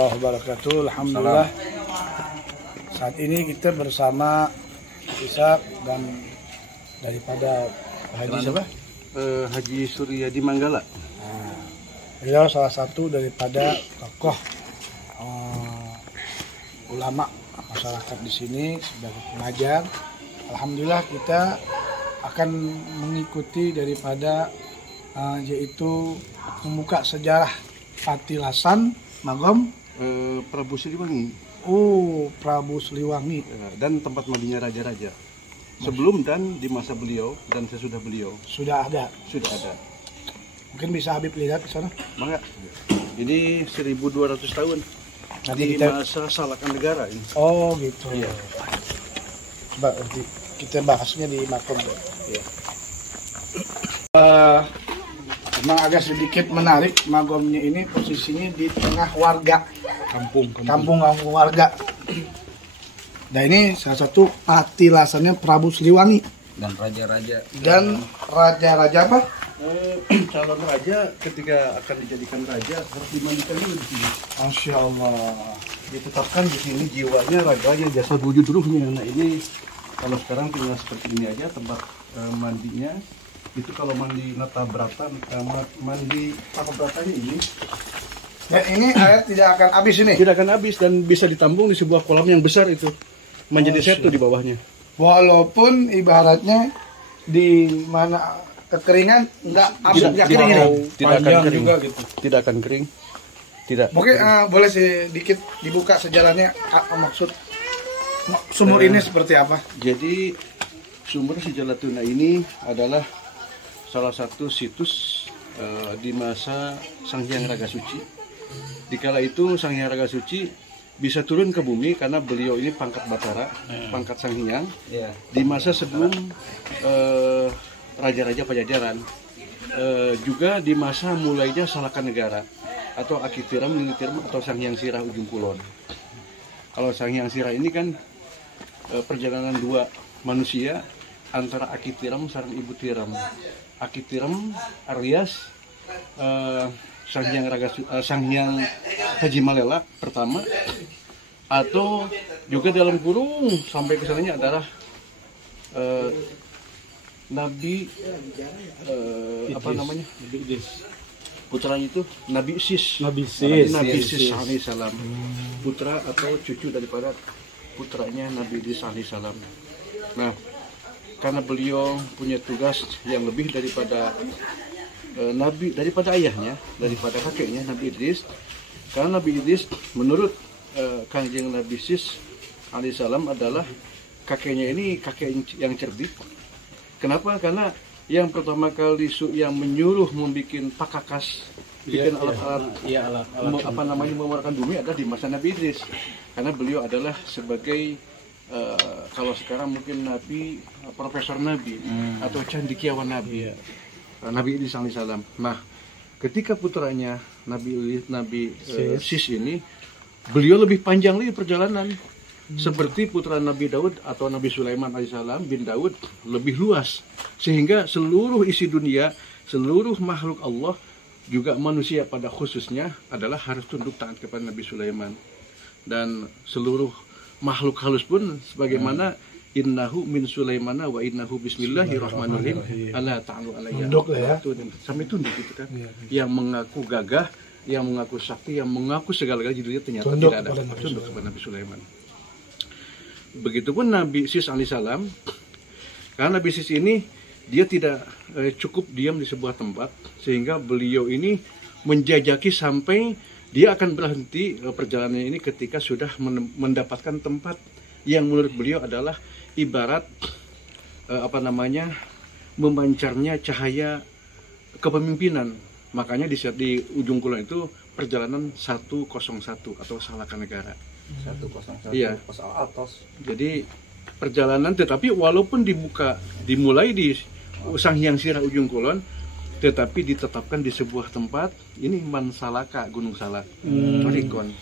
warahmatullahi wabarakatuh. Alhamdulillah. Saat ini kita bersama Ishak dan daripada Haji siapa? Haji Suryadi Manggala. Nah, beliau salah satu daripada tokoh ulama masyarakat di sini sebagai pengajar. Alhamdulillah kita akan mengikuti daripada yaitu membuka sejarah Patilasan Magom Prabu Siliwangi. Prabu Siliwangi Dan tempat mandinya raja-raja. Sebelum dan di masa beliau dan sesudah beliau sudah ada. Mungkin bisa Habib lihat ke sana. Maka ini 1200 tahun. Nanti di kita masa Salakan Negara ini. Oh gitu. Iya. Coba nanti kita bahasnya di makom. Iya. Memang agak sedikit menarik, magomnya ini posisinya di tengah warga kampung warga. Nah ini salah satu patilasannya Prabu Siliwangi dan raja apa? Calon raja ketika akan dijadikan raja harus dimandikan dulu di sini. Masya Allah. Ditetapkan di sini jiwanya, raganya, jasad wujud ruhnya. Nah ini kalau sekarang tinggal seperti ini aja tempat mandinya. Itu kalau mandi nata berata, mandi apa beratanya ini. Dan ini air tidak akan habis ini. Tidak akan habis dan bisa ditampung di sebuah kolam yang besar itu. Menjadi satu di bawahnya. Walaupun ibaratnya di mana kekeringan tidak akan kering juga gitu. Tidak akan kering. Tidak. Mungkin boleh sedikit dibuka sejarahnya maksud sumur ini seperti apa? Jadi sumur Sijalatuna ini adalah salah satu situs di masa Sang Hyang Raga Suci. Dikala itu Sang Hyang Raga Suci bisa turun ke bumi karena beliau ini pangkat Batara, pangkat Sang Hyang. Di masa sebelum raja-raja Pajajaran, juga di masa mulainya Salakan Negara atau Akitiram, Ningitiram atau Sang Hyang Sirah Ujung Kulon. Kalau Sang Hyang Sirah ini kan perjalanan dua manusia antara Akitiram sareng Ibu Tiram. Akitiram alias Sang Hyang Haji Malela pertama, atau juga dalam kurung sampai ke sananya adalah Nabi putranya itu Nabi Sis alaihissalam, putra atau cucu daripada putranya Nabi Idris alaihissalam. Nah, karena beliau punya tugas yang lebih daripada Nabi, daripada ayahnya, daripada kakeknya Nabi Idris. Karena Nabi Idris menurut Kanjeng Nabi Sis alaihissalam adalah kakeknya ini kakek yang cerdik. Kenapa? Karena yang pertama kali yang menyuruh membuat pakakas, bikin alat-alat mengeluarkan bumi adalah di masa Nabi Idris. Karena beliau adalah sebagai kalau sekarang mungkin Nabi, Profesor Nabi atau Cendekiawan Nabi, Nabi Idris alaihissalam. Nah, ketika putranya Nabi Sis ini, beliau lebih panjang lagi perjalanan. Seperti putra Nabi Daud atau Nabi Sulaiman alaihissalam bin Daud lebih luas, sehingga seluruh isi dunia, seluruh makhluk Allah, juga manusia pada khususnya adalah harus tunduk taat kepada Nabi Sulaiman. Dan seluruh makhluk halus pun sebagaimana innahu min Sulaimana wa innahu bismillahirrahmanirrahim ala ta'alu alayya. Tunduk ya. Sampai tunduk gitu kan. Yang mengaku gagah, yang mengaku sakti, yang mengaku segala-galanya judulnya ternyata tunduk tidak ada. Tunduk kepada Nabi Sulaiman. Begitupun Nabi Sis alaihissalam. Karena Nabi Sis ini dia tidak cukup diam di sebuah tempat, sehingga beliau ini menjajaki sampai dia akan berhenti perjalanannya ini ketika sudah mendapatkan tempat yang menurut beliau adalah ibarat memancarnya cahaya kepemimpinan. Makanya di ujung kulon itu perjalanan 101 atau Salakan Negara. 101. Iya. Atas. Jadi perjalanan, tetapi walaupun dimulai di Sang Hyang Sirah Ujung Kulon, tetapi ditetapkan di sebuah tempat ini Mansalaka, Gunung Salak, Rikon.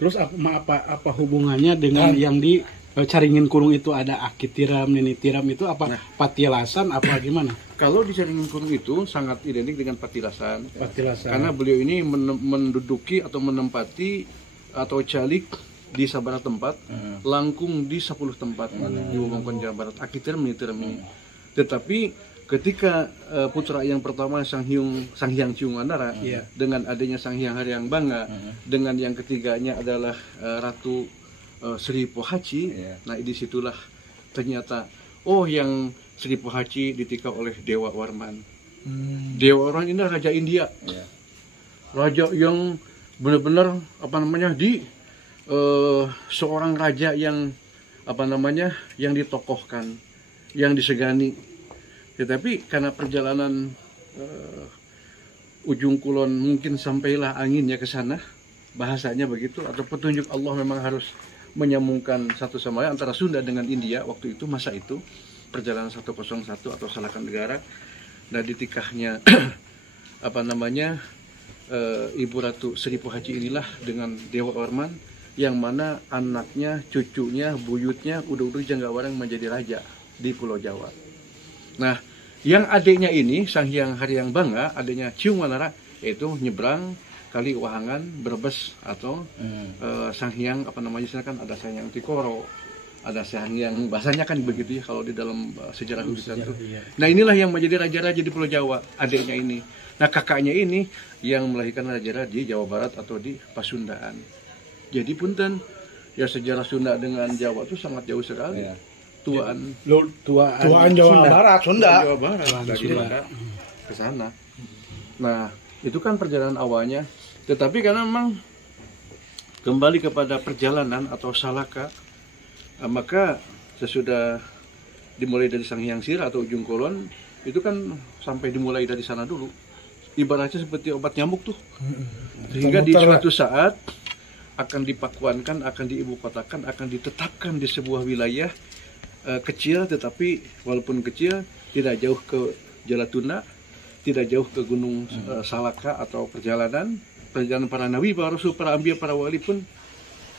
Terus apa hubungannya dengan yang di Caringin Kurung itu ada Akitiram, Nini Tiram itu apa patilasan apa gimana? Kalau di Caringin itu sangat identik dengan Patilasan. Patilasan. Karena beliau ini menduduki atau menempati atau calik di sabarang tempat, langkung di 10 tempat di wewengkon Jawa Barat. Akitir ini. Tetapi ketika putra yang pertama Sang Hyang Ciungwanara dengan adanya Sang Hyang Haryang Bangga, dengan yang ketiganya adalah Ratu Sri Pohaci. Nah, disitulah ternyata yang Sri Pohaci ditikau oleh Dewa Warman. Dewa Warman ini raja India, raja yang benar-benar seorang raja yang yang ditokohkan, yang disegani. Tetapi karena perjalanan ujung kulon mungkin sampailah anginnya ke sana, bahasanya begitu, atau petunjuk Allah memang harus menyambungkan satu sama lain antara Sunda dengan India waktu itu, masa itu perjalanan 101 atau Salakan Negara. Nah, ditikahnya Ibu Ratu Sri Pohaci inilah dengan Dewa Warman, yang mana anaknya, cucunya, buyutnya udah Janggawareng menjadi raja di Pulau Jawa. Nah, yang adiknya ini Sang Hyang Haryang Bangga, adiknya Ciungwanara, itu nyebrang kali Wahangan, Brebes, atau Sang Hyang kan ada Sang Hyang Tikoro, ada Sang Hyang, bahasanya kan begitu ya kalau di dalam sejarah tulisan itu. Nah, inilah yang menjadi raja-raja di Pulau Jawa, adiknya ini. Nah, kakaknya ini yang melahirkan raja-raja di Jawa Barat atau di Pasundaan. Jadi punten, ya sejarah Sunda dengan Jawa itu sangat jauh sekali. Tuaan Jawa Barat, Sunda. Jawa Barat dari Sunda ke sana. Nah, itu kan perjalanan awalnya. Tetapi karena memang kembali kepada perjalanan atau salaka, maka sesudah dimulai dari Sang Hyang Sira atau ujung kulon, itu kan sampai dimulai dari sana dulu. Ibaratnya seperti obat nyamuk tuh. Sehingga di suatu saat akan dipakuankan, akan diibukotakan, akan ditetapkan di sebuah wilayah kecil, tetapi walaupun kecil tidak jauh ke Jalatuna, tidak jauh ke Gunung Salaka atau perjalanan para nabi, para rasul, para ambia, para wali pun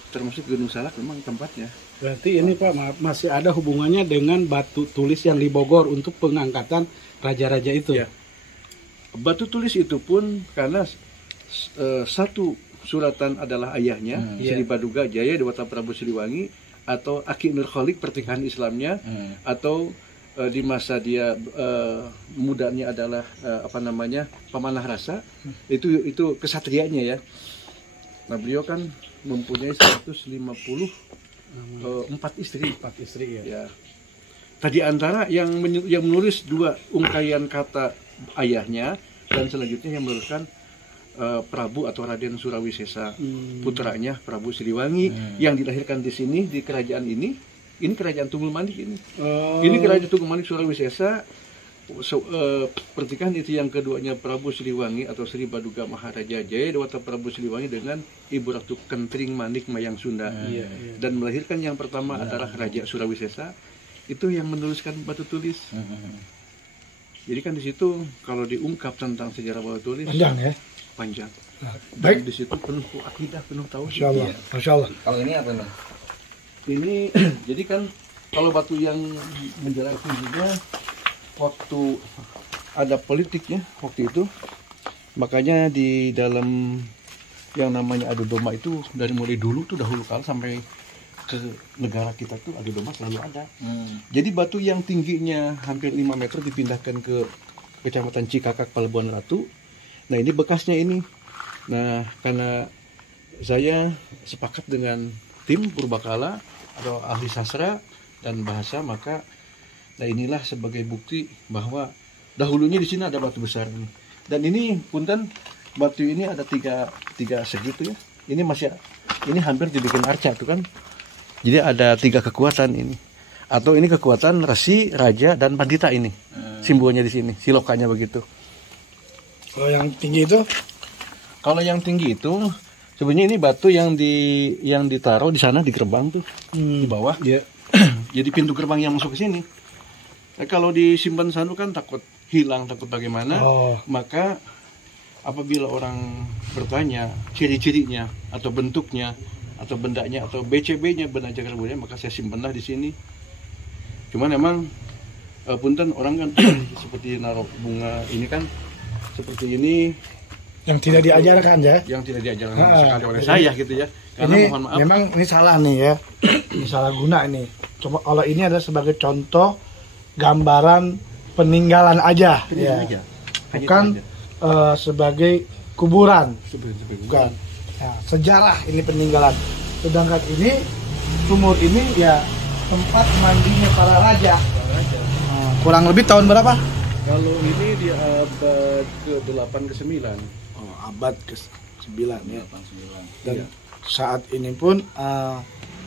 termasuk Gunung Salak memang tempatnya. Berarti ini Pak masih ada hubungannya dengan batu tulis yang di Bogor untuk pengangkatan raja-raja itu. Ya. Batu tulis itu pun karena satu suratan adalah ayahnya, Sri Baduga Jaya Dewata Prabu Siliwangi, atau Aki Nur Kholik pertikahan Islamnya, atau di masa dia mudanya adalah pemanah rasa, itu kesatrianya ya. Nah, beliau kan mempunyai 154 istri. 4 istri ya. Tadi antara yang menulis 2 ungkayan kata ayahnya, dan selanjutnya yang menuliskan Prabu atau Raden Surawisesa, putranya Prabu Siliwangi, yang dilahirkan di sini di kerajaan ini. Ini kerajaan Tunggul Manik ini. Ini kerajaan Tunggul Manik Surawisesa. Pertikahan itu yang keduanya Prabu Siliwangi atau Sri Baduga Maharaja Jaya Dewata Prabu Siliwangi dengan Ibu Ratu Kentring Manik Mayang Sunda. Dan melahirkan yang pertama adalah Raja Surawisesa. Itu yang menuliskan batu tulis. Jadi kan di situ kalau diungkap tentang sejarah batu tulis panjang. Baik, di situ penuh akidah, penuh tauhid. Masya Allah. Kalau ini apa nih? Ini jadi kan kalau batu yang menjelaskan juga waktu ada politiknya waktu itu, makanya di dalam yang namanya adu domba itu dari mulai dulu tuh dahulu kala sampai ke negara kita tuh adu domba selalu ada. Jadi batu yang tingginya hampir 5 meter dipindahkan ke Kecamatan Cikakak, Pelabuhan Ratu. Nah, ini bekasnya ini. Nah, karena saya sepakat dengan tim Purbakala atau ahli sastra dan bahasa, maka inilah sebagai bukti bahwa dahulunya di sini ada batu besar ini. Dan ini punten, batu ini ada tiga segitu ya. Ini hampir dibikin arca tuh kan. Jadi ada 3 kekuatan ini. Atau ini kekuatan resi, raja, dan pandita ini. Simbolnya di sini, silokanya begitu. Kalau yang tinggi itu? Kalau yang tinggi itu sebenarnya ini batu yang ditaruh di sana di gerbang tuh, di bawah. Jadi pintu gerbang yang masuk ke sini. Nah, kalau disimpan sana kan takut hilang, takut bagaimana. Maka apabila orang bertanya ciri-cirinya atau bentuknya atau bendanya atau BCB-nya, benda cagar budaya, maka saya simpanlah di sini. Cuman memang punten orang kan seperti naruh bunga ini kan seperti ini Yang tidak diajarkan ya. yang tidak diajarkan sekali oleh saya gitu ya. Karena Ini mohon maaf memang ini salah nih ya. Ini salah guna ini. Coba kalau ini adalah sebagai contoh gambaran peninggalan aja ini ya. aja. Hanya Bukan itu aja. sebagai kuburan. Seperti Bukan. Ya, sejarah ini peninggalan. Sedangkan ini sumur ini ya tempat mandinya para raja. Nah, kurang lebih tahun berapa? Kalau ini di abad ke-8 ke-9. Oh, abad ke-9 ya. 89. Dan Iya. saat ini pun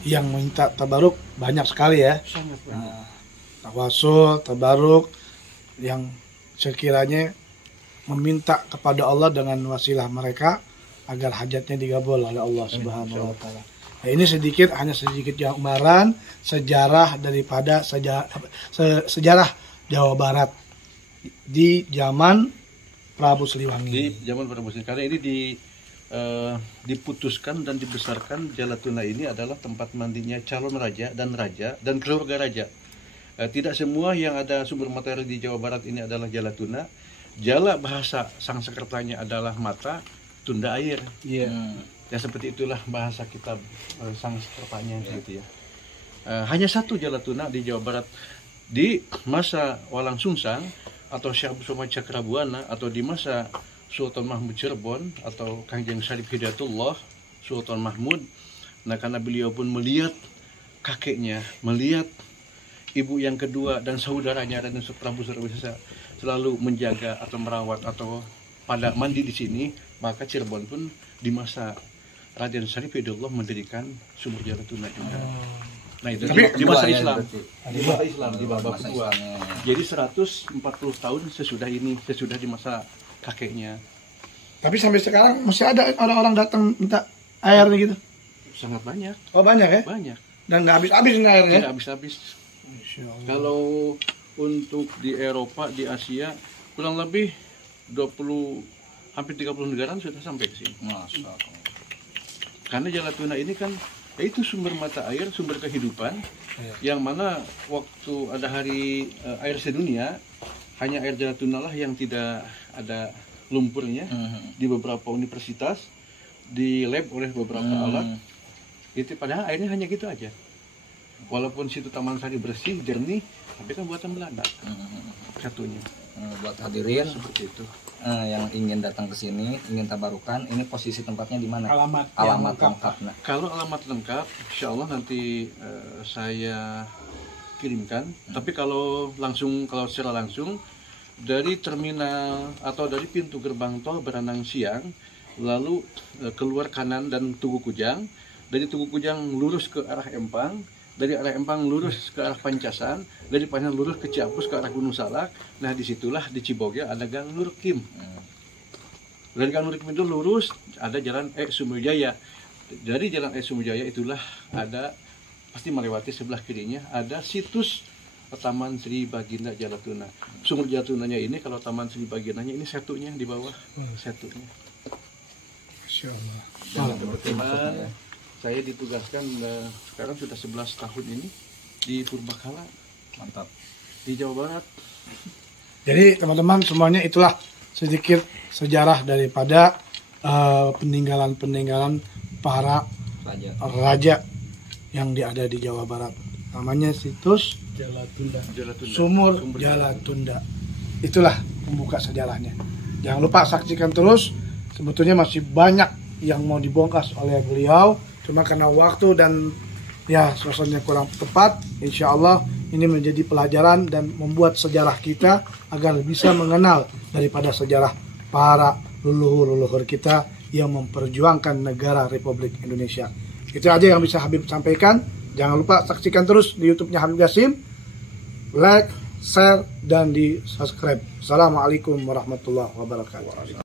yang minta tabaruk banyak sekali ya. Sangat banyak. Tawasul, tabaruk yang sekiranya meminta kepada Allah dengan wasilah mereka agar hajatnya digabul oleh Allah Subhanahu wa taala. Nah, ini hanya sedikit gambaran sejarah daripada sejarah Jawa Barat di zaman Prabu Siliwangi. Di zaman Prabu Siliwangi, karena ini diputuskan dan dibesarkan Jalatuna ini adalah tempat mandinya calon raja dan keluarga raja. Tidak semua yang ada sumber materi di Jawa Barat ini adalah Jalatuna. Jala bahasa Sangsekertanya adalah mata, Tunda air. Iya. Ya seperti itulah bahasa kita Sangsekertanya gitu ya. Hanya satu Jalatuna di Jawa Barat di masa Walang Sungsang atau Syekh Abdul Somad Cakrabuana atau di masa Sultan Mahmud Cirebon atau Kanjeng Syarif Hidayatullah Sultan Mahmud. Nah, karena beliau pun melihat kakeknya, melihat ibu yang kedua dan saudaranya dan Prabu Surawisesa selalu menjaga atau merawat atau pada mandi di sini, maka Cirebon pun di masa Raden Syarif Hidayatullah mendirikan sumur Jalatuna juga. Nah itu Tapi di masa kedua ya, Islam, berarti. di masa Islam, di babak Masa kedua. Islamnya. Jadi 140 tahun sesudah ini, sesudah di masa kakeknya. Tapi sampai sekarang masih ada orang-orang datang minta air gitu. Sangat banyak, Oh banyak ya? banyak. Dan nggak habis-habis ini airnya. Tidak habis-habis. Insya Allah. Kalau untuk di Eropa, di Asia, kurang lebih hampir 30 negara sudah sampai ke sini. Masya Allah. Karena Jalatuna ini kan itu sumber mata air, sumber kehidupan, yang mana waktu ada hari air sedunia, hanya air Jalatuna lah yang tidak ada lumpurnya. Di beberapa universitas, di lab oleh beberapa alat, itu padahal airnya hanya gitu aja. Walaupun situ Taman Sari bersih, jernih, tapi kan buatan Belanda satunya. Buat hadirin Seperti itu. yang ingin datang ke sini, ingin tabarukan, ini posisi tempatnya di mana? Alamat Lengkapnya. Kalau alamat lengkap, insya Allah nanti saya kirimkan. Tapi kalau secara langsung dari terminal atau dari pintu gerbang tol Beranang Siang, lalu keluar kanan dan Tugu Kujang, dari Tugu Kujang lurus ke arah Empang, dari arah Empang lurus ke arah Pancasan, dari Pancasan lurus ke Ciampus ke arah Gunung Salak. Nah disitulah di Ciboga ada Gang Nurkim. Dari Gang Nurkim itu lurus ada jalan Sumujaya. Dari jalan Sumujaya itulah ada pasti melewati sebelah kirinya ada situs Taman Sri Baginda Jalatuna. Sumur Jalatunanya ini kalau Taman Sri Bagindanya ini satunya di bawah satunya. Insya Allah. Dan Kebetulan saya ditugaskan sekarang sudah 11 tahun ini di Purbakala Mantap. di Jawa Barat. Jadi teman-teman semuanya itulah sedikit sejarah daripada peninggalan-peninggalan para Raja. raja yang ada di Jawa Barat. Namanya situs Jalatunda. Jalatunda. Sumur Jalatunda. Itulah pembuka sejarahnya. Jangan lupa saksikan terus. Sebetulnya masih banyak yang mau dibongkas oleh beliau. Cuma karena waktu dan ya suasananya kurang tepat, insya Allah ini menjadi pelajaran dan membuat sejarah kita agar bisa mengenal daripada sejarah para leluhur-leluhur kita yang memperjuangkan negara Republik Indonesia. Itu aja yang bisa Habib sampaikan. Jangan lupa saksikan terus di YouTube-nya Habib Qasim, like, share, dan di subscribe. Assalamualaikum warahmatullahi wabarakatuh.